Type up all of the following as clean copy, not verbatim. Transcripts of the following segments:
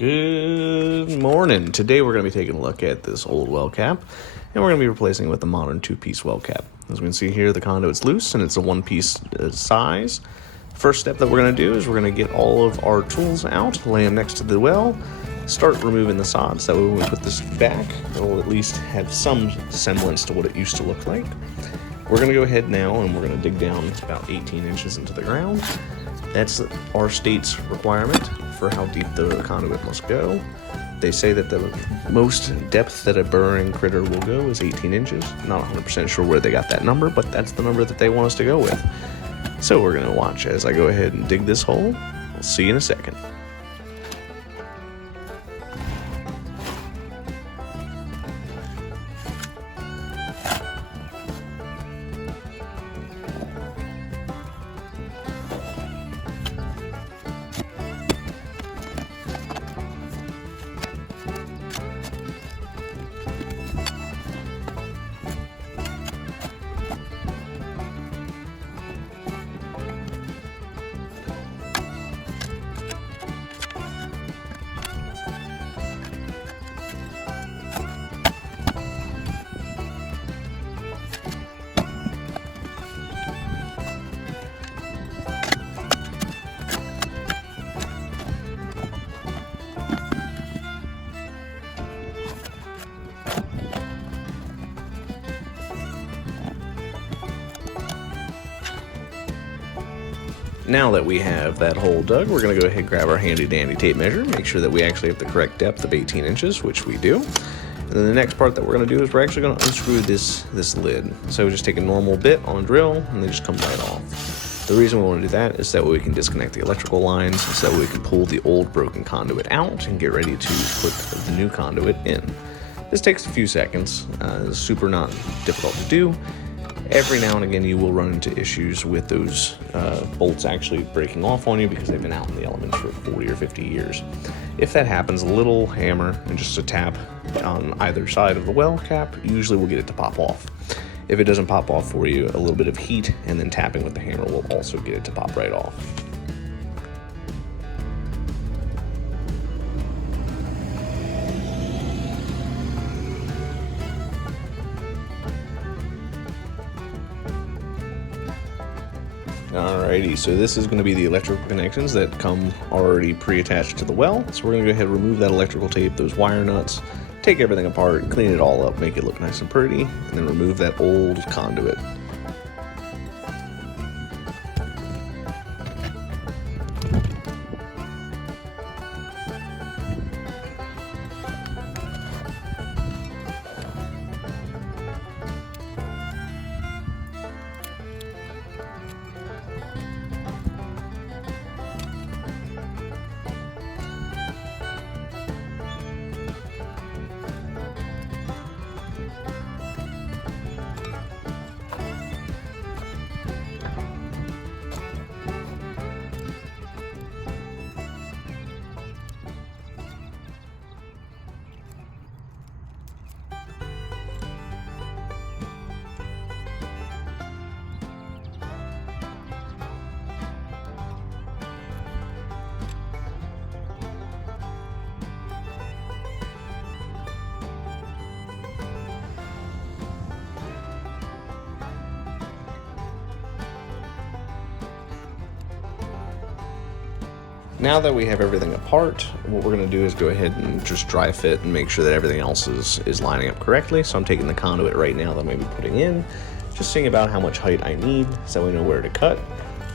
Good morning. Today we're going to be taking a look at this old well cap, and we're going to be replacing it with a modern two-piece well cap. As we can see here, the conduit's loose and it's a one-piece size. First step that we're going to do is we're going to get all of our tools out, lay them next to the well, start removing the sods. That way when we put this back, it'll at least have some semblance to what it used to look like. We're going to go ahead now and we're going to dig down about 18 inches into the ground. That's our state's requirement for how deep the conduit must go. They say that the most depth that a burrowing critter will go is 18 inches. Not 100% sure where they got that number, but that's the number that they want us to go with. So we're going to watch as I go ahead and dig this hole. We'll see you in a second. Now that we have that hole dug, we're going to go ahead and grab our handy dandy tape measure, make sure that we actually have the correct depth of 18 inches, which we do. And then the next part that we're going to do is we're actually going to unscrew this lid. So we just take a normal bit on a drill and they just come right off. The reason we want to do that is that way we can disconnect the electrical lines, so that we can pull the old broken conduit out and get ready to put the new conduit in. This takes a few seconds. It's super not difficult to do. Every now and again you will run into issues with those bolts actually breaking off on you because they've been out in the elements for 40 or 50 years. If that happens, a little hammer and just a tap on either side of the well cap usually will get it to pop off. If it doesn't pop off for you, a little bit of heat and then tapping with the hammer will also get it to pop right off. Alrighty, so this is going to be the electrical connections that come already pre-attached to the well. So we're going to go ahead and remove that electrical tape, those wire nuts, take everything apart, clean it all up, make it look nice and pretty, and then remove that old conduit. Now that we have everything apart, what we're going to do is go ahead and just dry fit and make sure that everything else is lining up correctly. So I'm taking the conduit right now that I'm going to be putting in, just seeing about how much height I need so we know where to cut,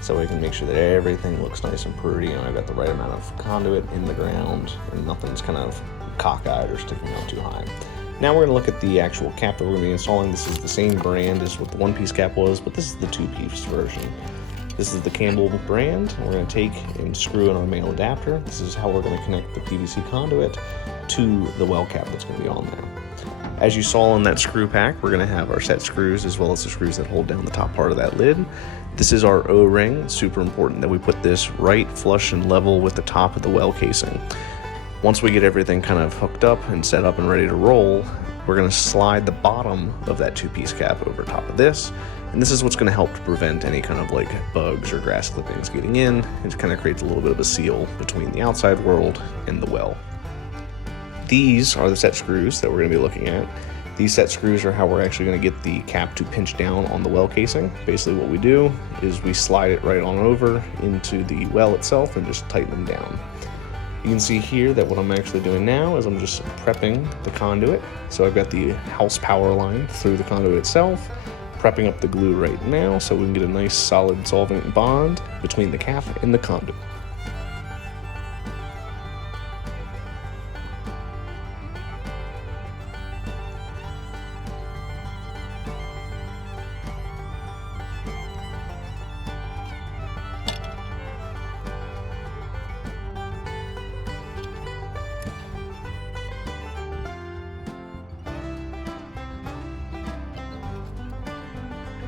so we can make sure that everything looks nice and pretty and I've got the right amount of conduit in the ground and nothing's kind of cockeyed or sticking out too high. Now we're going to look at the actual cap that we're going to be installing. This is the same brand as what the one-piece cap was, but this is the two-piece version. This is the Campbell brand. We're going to take and screw in our male adapter. This is how we're going to connect the PVC conduit to the well cap that's going to be on there. As you saw in that screw pack, we're going to have our set screws as well as the screws that hold down the top part of that lid. This is our O-ring. It's super important that we put this right flush and level with the top of the well casing. Once we get everything kind of hooked up and set up and ready to roll, we're going to slide the bottom of that two-piece cap over top of this, and this is what's going to help to prevent any kind of like bugs or grass clippings getting in. It kind of creates a little bit of a seal between the outside world and the well. These are the set screws that we're going to be looking at. These set screws are how we're actually going to get the cap to pinch down on the well casing. Basically what we do is we slide it right on over into the well itself and just tighten them down. You can see here that what I'm actually doing now is I'm just prepping the conduit. So I've got the house power line through the conduit itself, prepping up the glue right now so we can get a nice solid solvent bond between the cap and the conduit.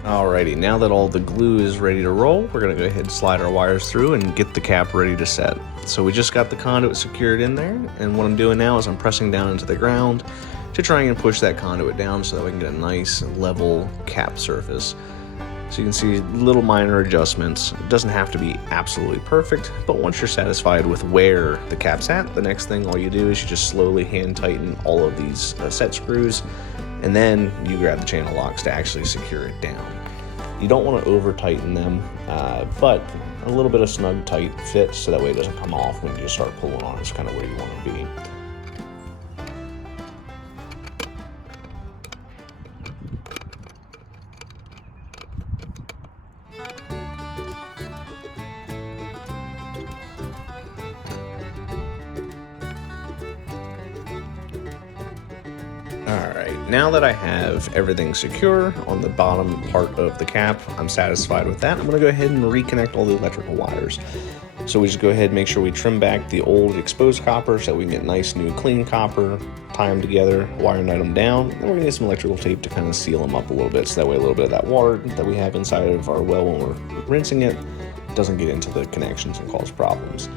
Alrighty, now that all the glue is ready to roll, we're going to go ahead and slide our wires through and get the cap ready to set. So we just got the conduit secured in there, and what I'm doing now is I'm pressing down into the ground to try and push that conduit down so that we can get a nice level cap surface. So you can see little minor adjustments. It doesn't have to be absolutely perfect, but once you're satisfied with where the cap's at, the next thing all you do is you just slowly hand tighten all of these set screws, and then you grab the channel locks to actually secure it down. You don't want to over tighten them, but a little bit of snug tight fit so that way it doesn't come off when you just start pulling on it. It's kind of where you want to be. Alright, now that I have everything secure on the bottom part of the cap, I'm satisfied with that. I'm going to go ahead and reconnect all the electrical wires. So we just go ahead and make sure we trim back the old exposed copper so that we can get nice new clean copper, tie them together, wire nut them down, and we're going to get some electrical tape to kind of seal them up a little bit so that way a little bit of that water that we have inside of our well when we're rinsing it doesn't get into the connections and cause problems.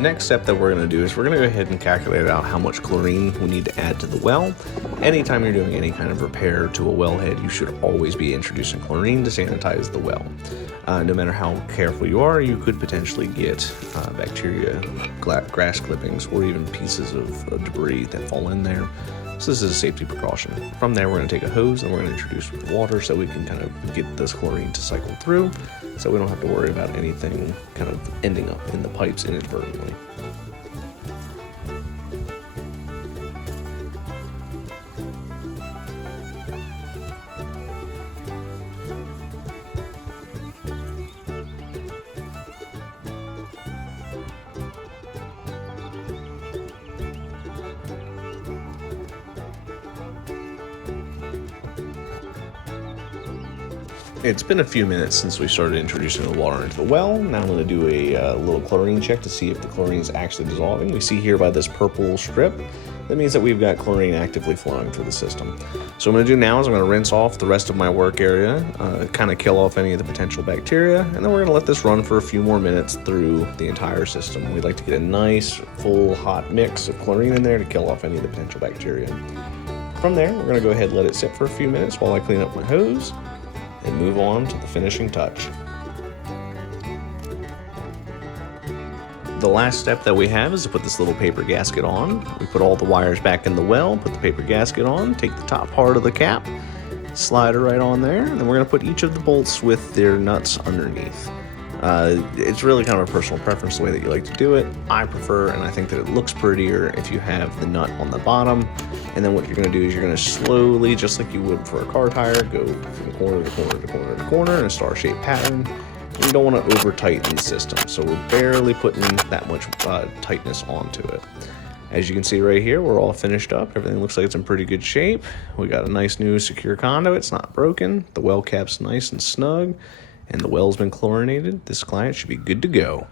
Next step that we're going to do is we're going to go ahead and calculate out how much chlorine we need to add to the well. Anytime you're doing any kind of repair to a wellhead, you should always be introducing chlorine to sanitize the well. No matter how careful you are, you could potentially get bacteria, grass clippings, or even pieces of debris that fall in there. So this is a safety precaution. From there, we're going to take a hose and we're going to introduce with water so we can kind of get this chlorine to cycle through so we don't have to worry about anything kind of ending up in the pipes inadvertently. It's been a few minutes since we started introducing the water into the well. Now I'm going to do a little chlorine check to see if the chlorine is actually dissolving. We see here by this purple strip, that means that we've got chlorine actively flowing through the system. So what I'm going to do now is I'm going to rinse off the rest of my work area, kind of kill off any of the potential bacteria, and then we're going to let this run for a few more minutes through the entire system. We'd like to get a nice, full, hot mix of chlorine in there to kill off any of the potential bacteria. From there, we're going to go ahead and let it sit for a few minutes while I clean up my hose and move on to the finishing touch. The last step that we have is to put this little paper gasket on. We put all the wires back in the well, put the paper gasket on, take the top part of the cap, slide it right on there, and then we're going to put each of the bolts with their nuts underneath. It's really kind of a personal preference the way that you like to do it. I prefer, and I think that it looks prettier if you have the nut on the bottom. And then what you're going to do is you're going to slowly, just like you would for a car tire, go from corner to corner to corner to corner in a star-shaped pattern. And you don't want to over-tighten the system, so we're barely putting that much tightness onto it. As you can see right here, we're all finished up. Everything looks like it's in pretty good shape. We got a nice new secure conduit. It's not broken. The well cap's nice and snug, and the well's been chlorinated. This client should be good to go.